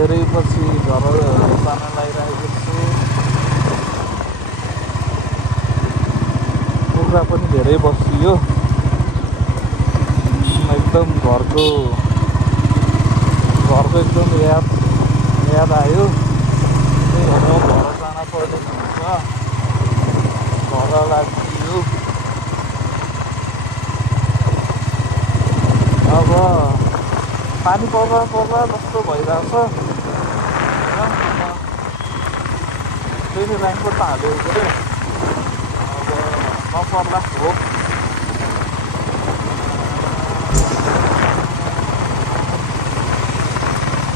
धेरै पछि घर जान लागिरहेको छु। कुखुरा पनि धेरै बसियो, एकदम घरको एकदम याद आयो। त्यही भएर घर जान पर्ने हुन्छ, घर लाग्यो। अब पानी पर्ला जस्तो भइरहेछ। फेरि रेनकोट त हालेको अरे, अब नपर्ला हो।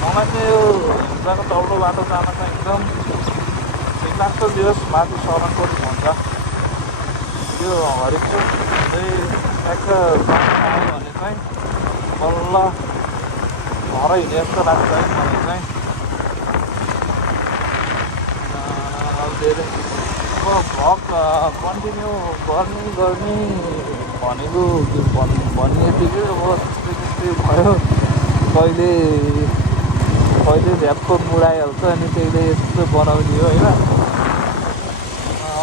मलाई चाहिँ यो हिउँदको तौलो बाटो जान चाहिँ एकदम ठिक लाग्छ। दिवस माथि शरणकोट भन्छ, यो हरिचोक हुँदै ट्याक्क आयो भने चाहिँ बल्ल घर हिँडे जस्तो लाग्छ है मलाई चाहिँ। अब धेरै अब भ्लग कन्टिन्यू गर्ने भनेको भनिएतिकै अब त्यस्तै भयो। कहिले झ्यापको मुडाइहाल्छ, अनि त्यहिले यस्तो बनाउने हो होइन।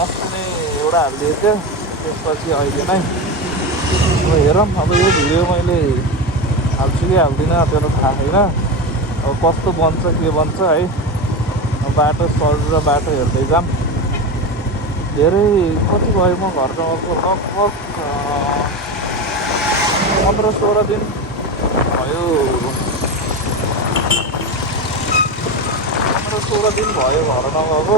अस्ति नै एउटा हालिदिएको थियो, त्यसपछि अहिले नै अब हेरौँ। अब यो भिडियो मैले हाल्छु कि हाल्दिनँ त्यो त थाहा छैन। अब कस्तो बन्छ के बन्छ है। बाटो सर बाटो हेर्दै जाऊँ। धेरै कति भयो म घर गएको, लगभग 15-16 दिन भयो। 15-16 दिन भयो घर नगएको।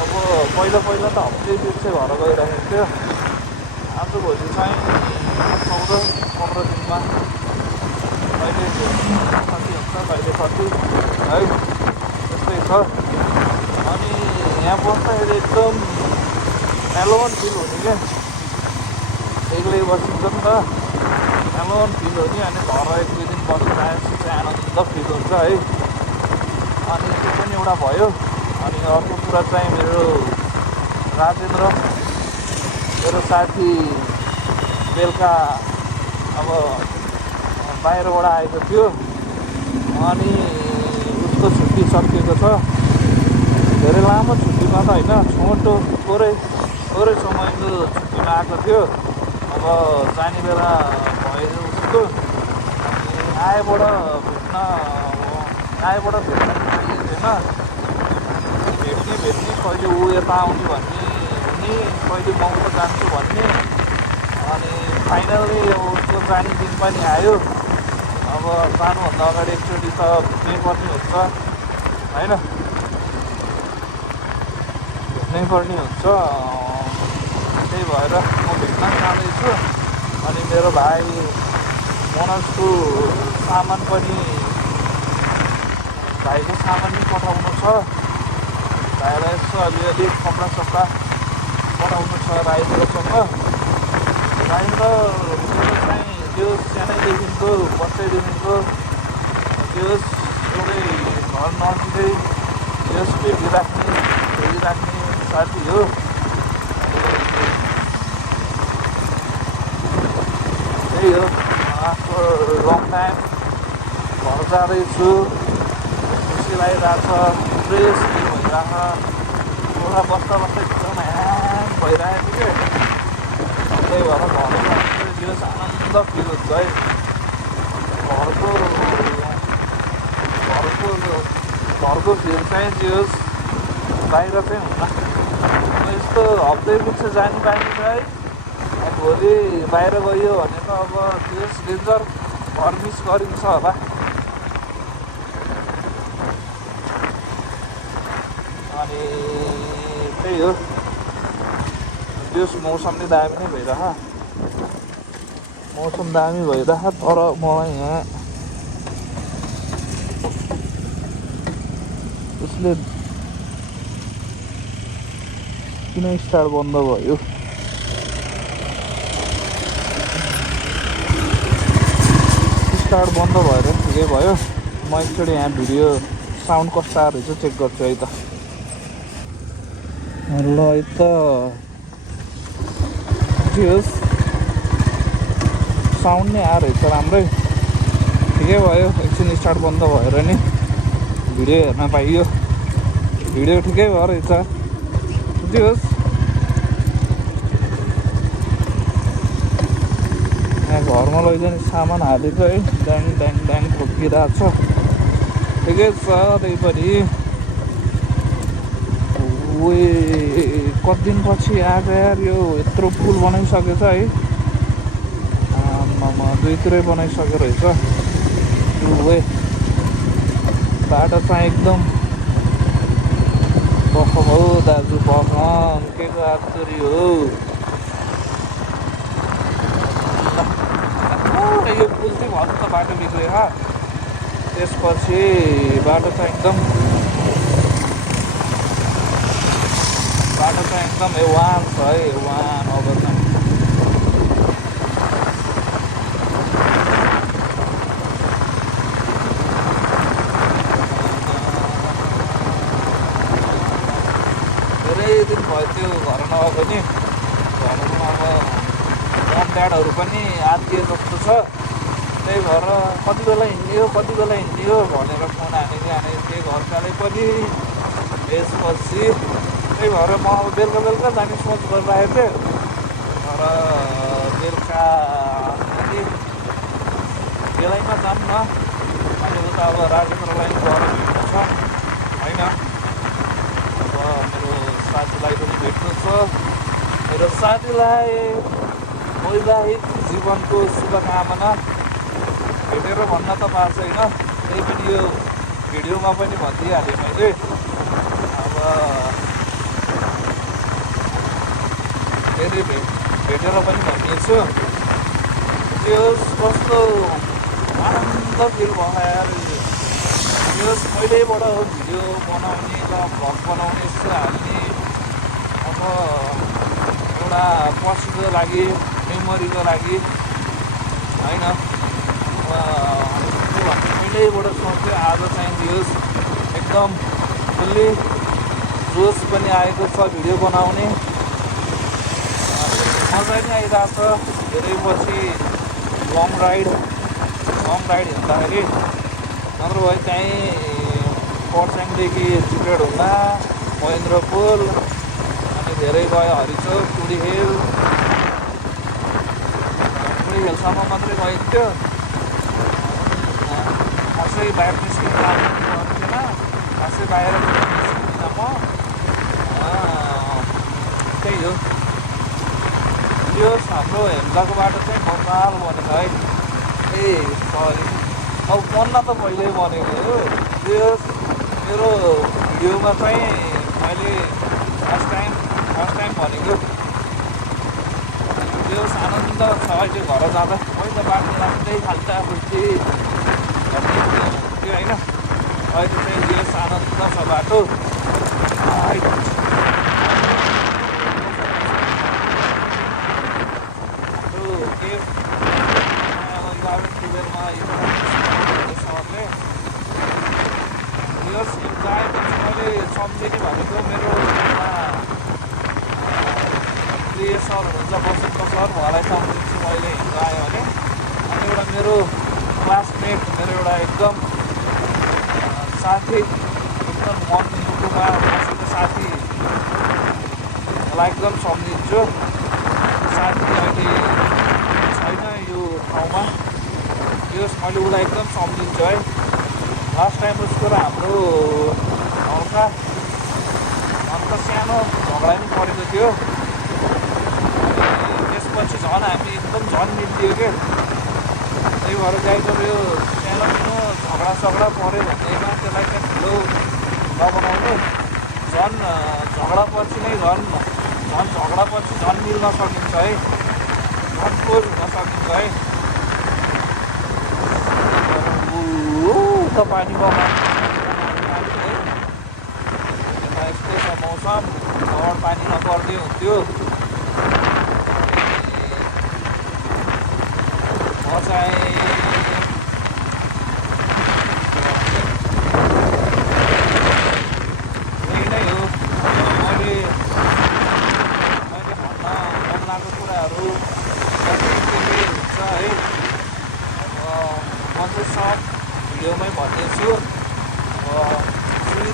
अब पहिला त हप्ते पछि घर गइरहेको थियो। आजभोलि चाहिँ 14-15 दिनमा कहिले कति हुन्छ कहिले कति है, त्यस्तै छ। अनि यहाँ बस्दाखेरि एकदम एलोन फिल हुने क्या, एक्लै बसिन्छ नि त, एलोन फिल हुने। अनि घर 1-2 दिन बसेर आएपछि चाहिँ आनन्द फिल हुन्छ है। अनि त्यो पनि एउटा भयो। अनि अर्को कुरा चाहिँ मेरो राजेन्द्र, मेरो साथी बेलुका अब बाहिरबाट आएको थियो, अनि उसको छुट्टी सकिएको छ। धेरै लामो छुट्टीमा त होइन, थोरै समयको छुट्टीमा आएको थियो। अब जाने बेला भयो उसको। अनि आएबाट भेट्न लागेको थिएन। भेट्ने कहिले ऊ यता आउने भन्ने हुने, कहिले म उता जान्छु भन्ने। अनि फाइनल्ली उसको जाने दिन पनि आयो। अब जानुभन्दा अगाडि एकचोटि त भेट्नै पर्ने हुन्छ होइन, भेट्नै पर्ने हुन्छ। त्यही भएर म भेट्न जाँदैछु। अनि मेरो भाइ मनोजको सामान पनि, भाइको सामान पनि पठाउनु छ। भाइलाई यसो अलिअलि कपडा सपडा पठाउनु छ राइन्द्रसँग। राइन्द्र चाहिँ त्यो सानैदेखिको बच्चैदेखिको त्यो एउटै घर नजिकै त्यस खेलिराख्ने साथी हो। त्यही हो, आफ्टर लङ टाइम घर जाँदैछु। खुसी लागिरहेछ, फ्रेस फिल भइरहेछ। एउटा बस्दा एकदम ह्याङ भइरहेको थियो कि, त्यही भएर घरमा दिवस आनन्द फिल हुन्छ है। घरको फिल चाहिँ दियोस्, बाहिर चाहिँ हुन्न। यस्तो हप्तै पछि जाने बानी छ है। भोलि बाहिर गयो भने त अब दियोस् डेन्जर, घर मिस गरिन्छ होला। अनि त्यही हो, त्यो मौसम नै दामी नै भइरह, मौसम दामी भइरह। तर मलाई यहाँ उसले किन स्टार्ट बन्द भयो? स्टार्ट बन्द भएर ठिकै भयो। म एकचोटि यहाँ भिडियो साउन्ड कस्तो आएर चाहिँ चेक गर्छु है त। ल है त, जे होस् साउन्ड नै आएर रहेछ राम्रै, ठिकै भयो। एकछिन स्टार्ट बन्द भएर नि भिडियो हेर्न पाइयो। भिडियो ठिकै भयो रहेछ। जे होस्, यहाँ घरमा लैजाने सामान हालेको है, ड्याङ ड्याङ ड्याङ ठोकिरहेको छ। ठिकै छ त्यही पनि। कति दिनपछि आएको यार, यो यत्रो पुल बनाइसकेछ है। आमामा दुईतिरै बनाइसकेको रहेछ। बाटो चाहिँ एकदम बखम हो दाजु, बखम के को आचुरी हो। यो पुल चाहिँ भन्छ बाटो बिग्रियो। त्यसपछि बाटो चाहिँ एकदम एवान छ है, एवान। अब चाहिँ धेरै दिन भयो त्यो घर नभएको नि। घरमा अब मम ड्याडहरू पनि आत्तिए जस्तो छ। त्यही भएर कति बेला हिँड्ने हो भनेर फोन हानेको थिएँ घरकाले पनि। त्यसपछि त्यही भएर म अब बेलुका जाने सोच गरिरहेको थिएँ। तर बेलुका बेलैमा जाऊँ न। अहिले त अब राजेन्द्र लाइन गएर भेट्नु छ होइन। अब मेरो साथीलाई पनि भेट्नु छ। मेरो साथीलाई वैवाहिक जीवनको शुभकामना। भेटेर भन्न त पाएको छैन, त्यही पनि यो भिडियोमा पनि भनिदिइहालेँ मैले। अब फेरि भेटेर पनि भनिदिन्छु। त्यो कस्तो आनन्द फिल भयो यार। यो पहिल्यैबाट भिडियो बनाउने र भ्लग बनाउने यस्तो हाल्ने। अब एउटा पछिको लागि, मेमोरीको लागि होइन। पहिल्यैबाट सोच्थ्यो आज चाहिँ दियोस्। एकदम फुल्ली जोस पनि आएको छ भिडियो बनाउने। मजा नि आइरहेको छ। धेरै पछि लङ राइड हिँड्दाखेरि, नत्र भए त्यहीँ खरसाङदेखि चिकरेट हुँदा महेन्द्र पुल, अनि धेरै गयो हरिचोक, टुडी हिलसम्म मात्रै गइन्थ्यो। खासै बाहिर निस्किनु लाग्दैन, खासै बाहिर निस्किँदिनँ म। त्यही हो। यो हाम्रो हेम्दाको बाटो चाहिँ बङ्गाल बनेको है। ए सरी, अब बन्न त पहिल्यै बनेको हो। यो मेरो भिडियोमा चाहिँ मैले फर्स्ट टाइम भनेको। यो आनन्द छ अहिले घर जाँदा। पहिलो बाटो राम्रै खाल्टा खुल्टी त्यो होइन। अहिले चाहिँ यो आनन्द छ बाटो। सरले यो गएपछि मैले सम्झेँ नि भनेको मेरो प्रिय सर हुन्छ वसन्त सर, उहाँलाई सम्झिन्छु मैले हिँड्नु आयो भने। अनि एउटा मेरो क्लासमेट, मेरो एउटा एकदम साथी, एकदम मन मुटुमा बसेको साथीलाई एकदम सम्झिन्छु। साथी अहिले छैन यो ठाउँमा। यो मैले उसलाई एकदम सम्झिन्छु है। लास्ट टाइम उसको र हाम्रो हल्का सानो झगडा पनि परेको थियो। त्यसपछि झन् हामी एकदम मिल्थ्यो क्या। त्यही भएर गाईको यो सानो झगडा पऱ्यो भन्दैमा त्यसलाई चाहिँ ठुलो नबनाउनु। झन् झगडापछि मिल्न सकिन्छ है, झन् क्लोज हुन सकिन्छ है। त पानी बगान यस्तै छ मौसम। घर पानी नपर्ने हुन्थ्यो। म चाहिँ यही नै हो। मैले भन्न मन लागेको कुराहरू हुन्छ है। अब म चाहिँ सब भिडियोमै भन्दैछु।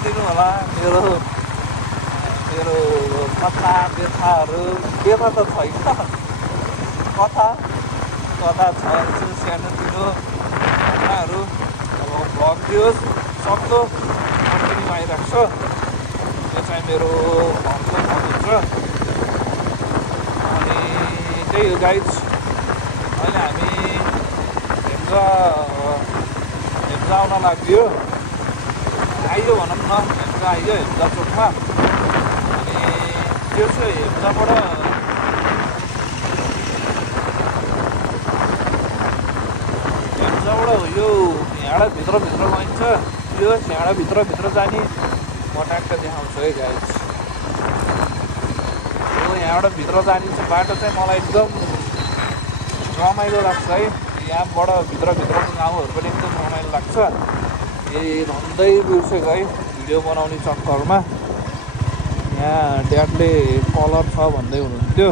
सुनाइदिनु होला मेरो मेरो कथा व्यथाहरू। व्यथा त छैन, कथा कथा छ सानोतिनो घटनाहरू। अब भ्लग दियोस् सक्दो कन्टिन्यू आइरहेको छ। यो चाहिँ मेरो घरको भ्लग हुन्छ। अनि त्यही हो गाइज, अहिले हामी हेम्जा आउन लाग्यो, आइयो भनौँ न। हेम्जा आइयो, हेम्जा चोकमा। अनि त्यो चाहिँ हेम्जाबाट यो यहाँबाट भित्रभित्र गइन्छ। यो यहाँबाट भित्रभित्र जाने म ट्याक्क देखाउँछु है गाइज। यो यहाँबाट भित्र जाने चाहिँ बाटो चाहिँ मलाई एकदम रमाइलो लाग्छ है। यहाँबाट भित्रभित्रको गाउँहरू पनि एकदम रमाइलो लाग्छ। यही भन्दै बिर्सेको है भिडियो बनाउने चक्करमा। यहाँ ड्याडले कलर छ भन्दै हुनुहुन्थ्यो,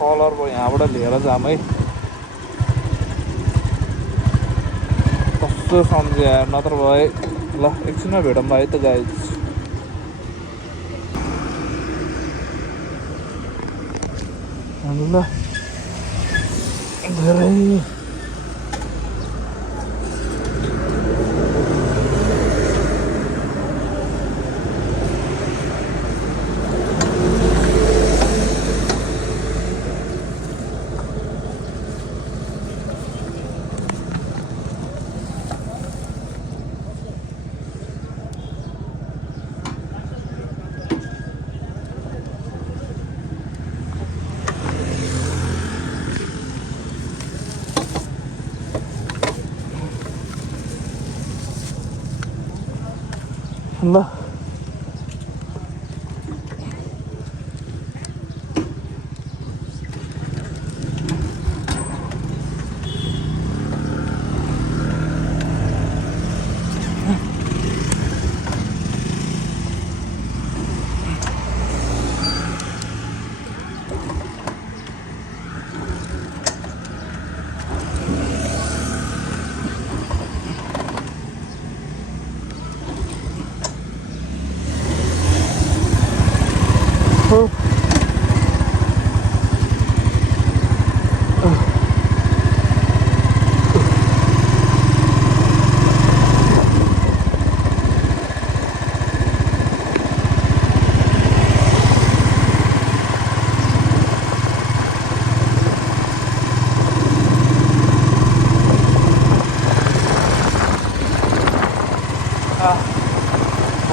कलर यहाँबाट लिएर जाऊँ है। कस्तो सम्झ्यो यार, नत्र भए ल एकछिनमा भेटौँ भाइ त गाइज। ल धेरै ल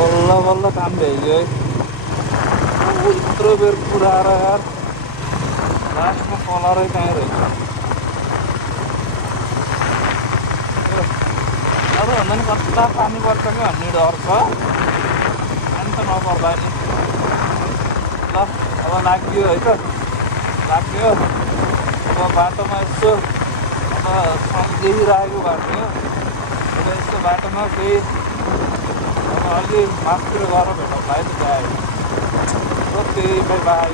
बल्ल बल्ल काम भ्याइयो है। यत्रो बेर कुदाएर यार लास्टमा कलरै कहीँ रहेछ। अरू भन्दा नि कता पानी पर्छ कि भन्ने डर छ। पानी त नपर्दा नि। ल अब लाग्यो है त, लाग्यो। अब बाटोमा यसो सम्झिरहेको बाटो। अब यस्तो बाटोमा केही अलि माथितिर गएर भेटौँ भाइ त गाई। Okay by by.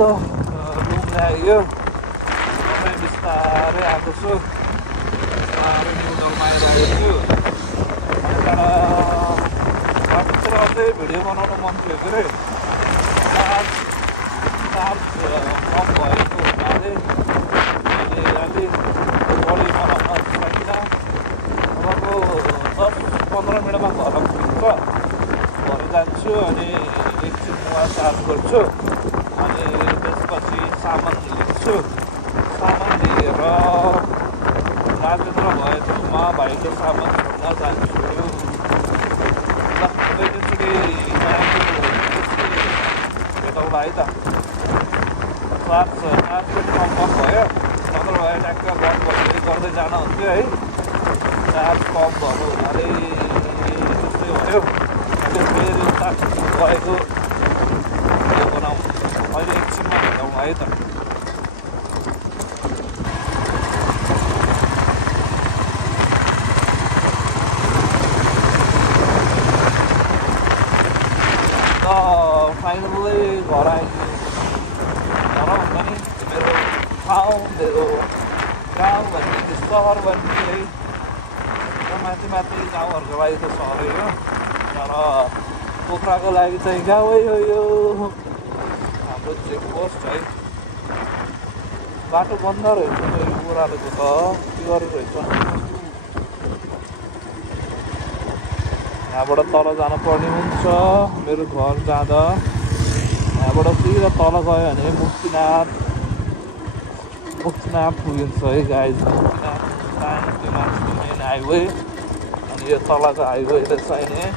ल रुम ल्यायो, बिस्तारै आएको छु। बिस्तारै न्युजमा आइरहेको छु। त्यहाँबाट अझै भिडियो बनाउनु मन थियो के अरे। चार्ज कम भएको हुनाले अहिले अलिक बढी बनाउन सकिनँ। अबको 10-15 मिनटमा घर पुग्छ। घर जान्छु अनि एकछिन मोबाइल चार्ज गर्छु। अनि त्यसपछि सामान लिन्छु। सामान लिएर राजेन्द्र भएकोमा भाइको सामान छोड्न जान्छु। ल एकैचोटि भेटौँला है त। चार्ज पनि कम भयो। भयो नत्र भए ट्याक्क बन्द बस्दै गर्दै जानुहुन्थ्यो है चार्ज कम भएको हुनाले त्यस्तै भयो अहिले फेरि उता गएको यो बनाउँ अहिले एकछिनमा भेटौँ है त फाइनल्ली घर आइपुग्यो घर भन्दा नि मेरो ठाउँ मेरो गाउँ भन्ने कि सहर भन्ने है माथि माथि गाउँहरूको लागि त सहरै हो तर पोखराको लागि चाहिँ गाउँै हो यो हाम्रो चेकपोस्ट है बाटो बन्द रहेछ यो ओह्रालोको त के गरेको रहेछ यहाँबाट तल जानुपर्ने हुन्छ मेरो घर जाँदा यहाँबाट सिधा तल गयो भने मुक्तिनाथ पुगिन्छ है गाइज मुक्तिनाथ त्यो मान्छेको मेन हाइवे अनि यो तलको हाइवेले चाहिँ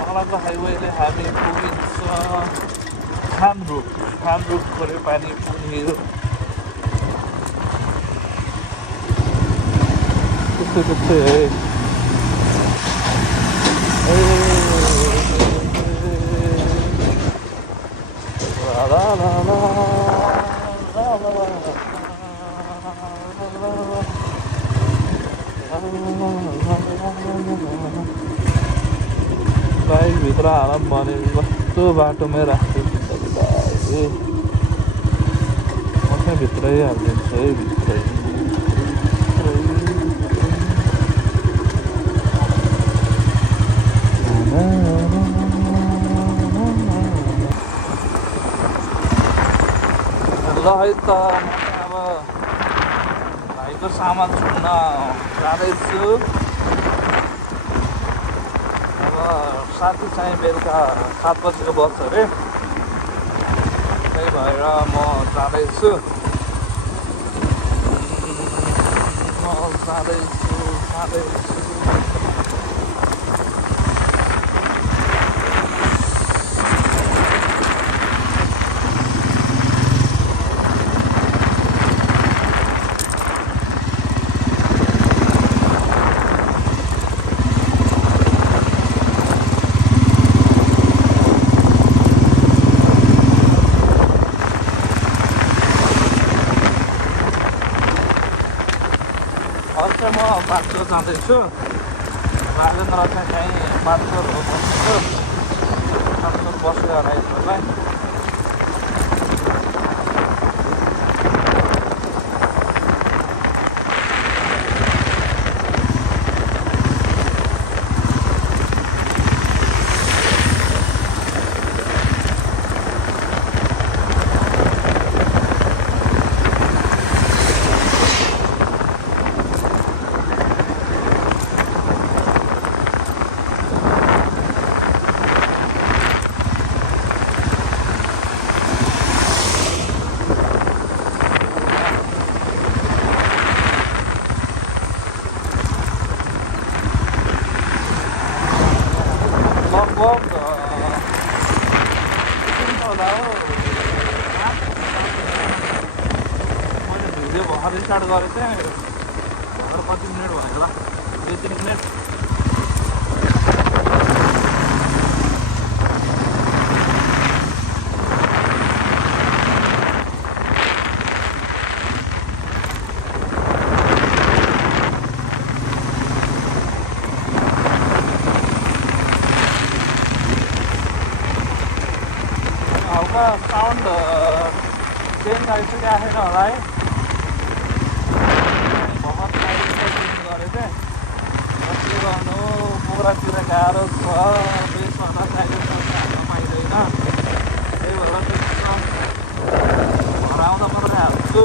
तलको हाइवेले हामी पुगिन्छ खामरुक खोल्यो पानी पुग्यो त्यस्तै है बाइकभित्र हालम भने कस्तो बाटोमै राख्छु म भित्रै हालिदिन्छु है भित्रै ल है त अब भाइको सामान छोड्न जाँदैछु अब साथी चाहिँ बेलुका 7 बजीको बस अरे त्यही भएर म जाँदैछु म बाटो जाँदैछु राजेन्द्र चाहिँ बाटो बस्छु बसेर राइडरलाई भिडियो भर्खर स्टार्ट गरेको थिएँ भर्खर कति मिनट भयो होला 2-3 मिनट हल्का साउन्ड चेन्ज आइसक्यो आएन होला है के गर्नु पोखरातिर गाह्रो छ बेसमा साइकल हाल्न पाइँदैन त्यही भएर घर आउँदा मात्रै हाल्छु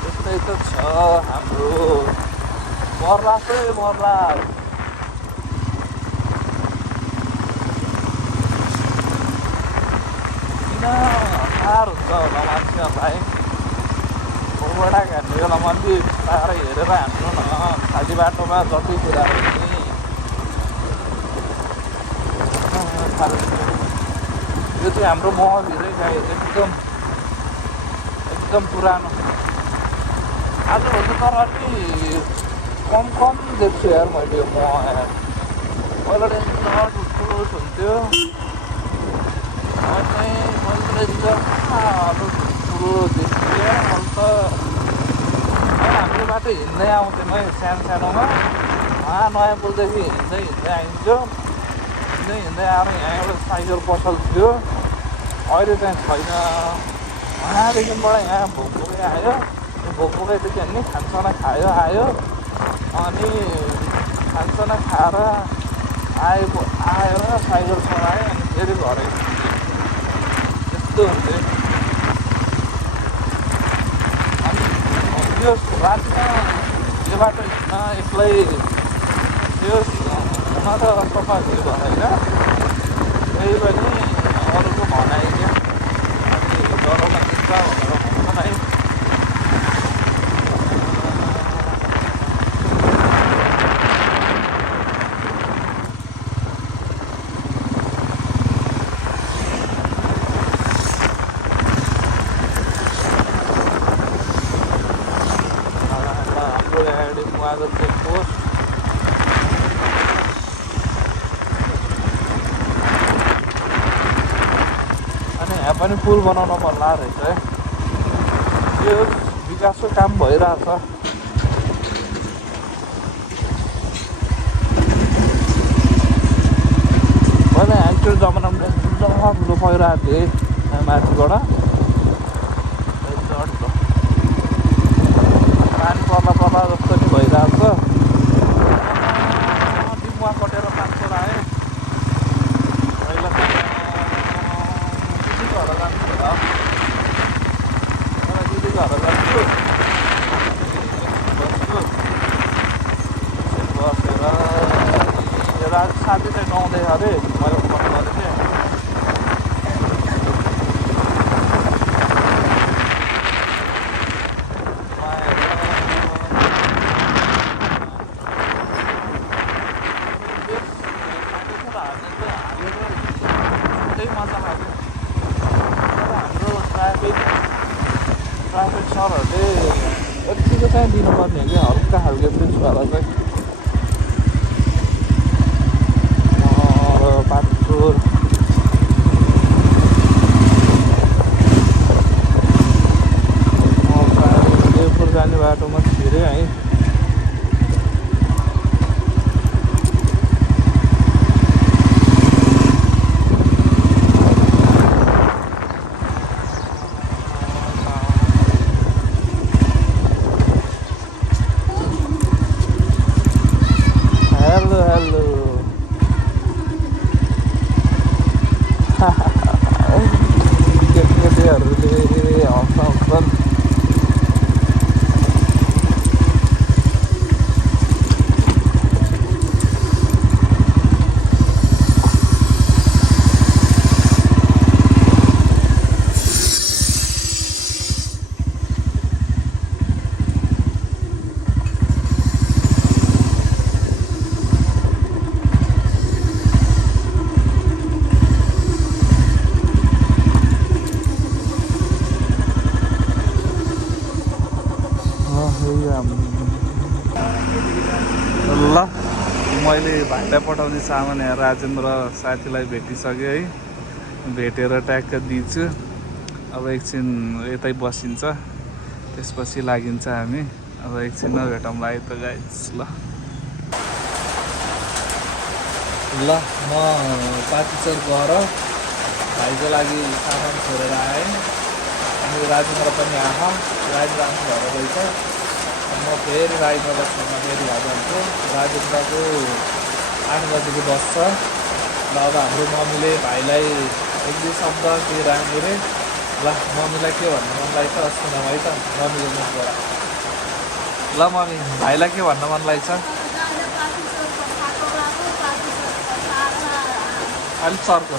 त्यस्तै त छ हाम्रो मर्लासै मर्ला किन हतार हुन्छ होला मान्छेहरूलाई बाट हान्ने बेला मन्दिर तारै हेरेर हान्नु न खाली बाटोमा जति कुराहरू नि यो चाहिँ हाम्रो महभित्रै गाई एकदम पुरानो। आजभन्दा तर अलि कम देख्छु यार मैले यो मह यार। पहिला डेन्जर ठुल्ठुलो हुन्थ्यो, अहिले चाहिँ मैले ठुलो देखियो यार। अहिले त हाम्रो बाटो हिँड्दै आउँथ्यौँ है सानोमा, नयाँ पुलदेखि हिँड्दै आइन्थ्यो। हिँड्दै आएर यहाँ एउटा साइकल पसल थियो, अहिले चाहिँ छैन। वहाँदेखिबाट यहाँ भोकभोकै आयो, भोकभोकैदेखि अनि खानसाना खायो आयो, अनि खानसाना खाएर आएर साइकल चलायो, अनि फेरि घर त्यस्तो हुन्थ्यो। अनि यो रातमा यो बाटो हिँड्न एक्लै त्यो हुन त सफा भयो भएन, त्यही पनि अरूको भनाइ क्या अनि डराउन दिन्छ भनेर भन्छन् है। हाम्रो गाडी मुवागत चेकपोस्ट यहाँ पनि पुल बनाउन मन लागेको रहेछ है। यो विकासको काम भइरहेछ। पहिला एकचोटि जमानामा ठुलो पहिरहेको थिएँ माथिबाट, पानी पर्ला जस्तो नि भइरहेछ। डिमुवा कटेर पाँचबाट आएँ। पहिला घर जान्छु होला, दिदी घर जान्छु बसेर रात साथी चाहिँ नुहाउँदै अरे मैले फोन गरेको थिएँ। मजा लाग्यो। ट्राफिक सरहरूले यतिको चाहिँ दिनुपर्ने हो कि हल्का खालको ब्रिजबाट चाहिँ पाँचपुर देवपुर जाने बाटोमा छिरेँ है। केटीहरूले हँसाउँछन्। ल मैले भाइलाई पठाउने सामान यहाँ राजेन्द्र साथीलाई भेटिसकेँ है। भेटेर ट्याक्क दिन्छु। अब एकछिन यतै बसिन्छ, त्यसपछि लागिन्छ हामी। अब एकछिनमा भेटौँला है त गाइस। ल म पातिचर गएर भाइको लागि सामान छोडेर आएँ। अनि राजेन्द्र पनि आँखा राइड जानु भएर रहेछ। म फेरि राजेन्द्रसँग फेरि घर जान्छु। राजेन्द्रको 8 बजीको बस छ। ल अब हाम्रो मम्मीले भाइलाई एक दुई शब्द केही राख्नु रे। ल मम्मीलाई के भन्न मन लाग्छ सुनाऊ है त मम्मीको मुखबाट। ल मम्मी भाइलाई के भन्न मन लाग्छ? अलिक सर्को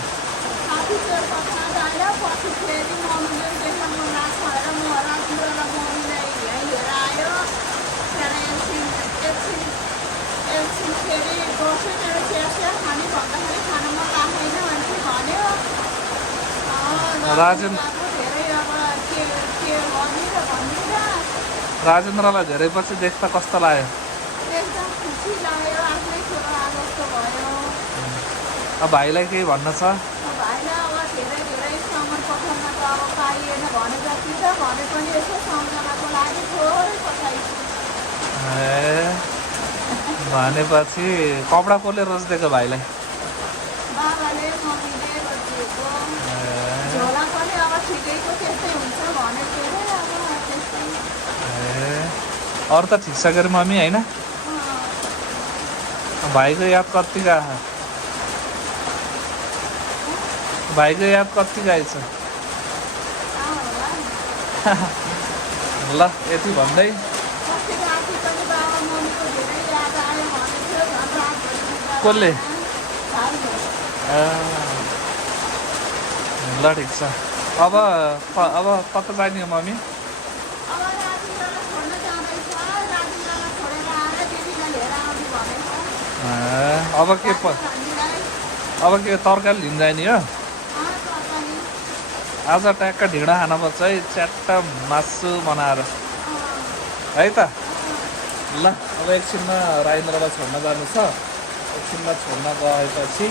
राजेन्द्र राजेन्द्रलाई धेरै पछि देख्दा कस्तो लाग्यो? अब भाइलाई केही भन्न छ? ए भनेपछि कपडा कसले रोजिदिएको भाइलाई? अरू त ठिक छ के अरे मम्मी होइन? भाइको याद कतिको आयो? भाइको याद कतिको आएछ? ल यति भन्दै कसले? ल ठिक छ। अब कता जाने हो मम्मी? अब के तरकारी लिन जाने हो? आज ट्याक्क ढिँडो खानुपर्छ है, च्याट्ट मासु बनाएर है त। ल अब एकछिनमा राजेन्द्रलाई छोड्न जानु छ। एकछिनमा छोड्न गएपछि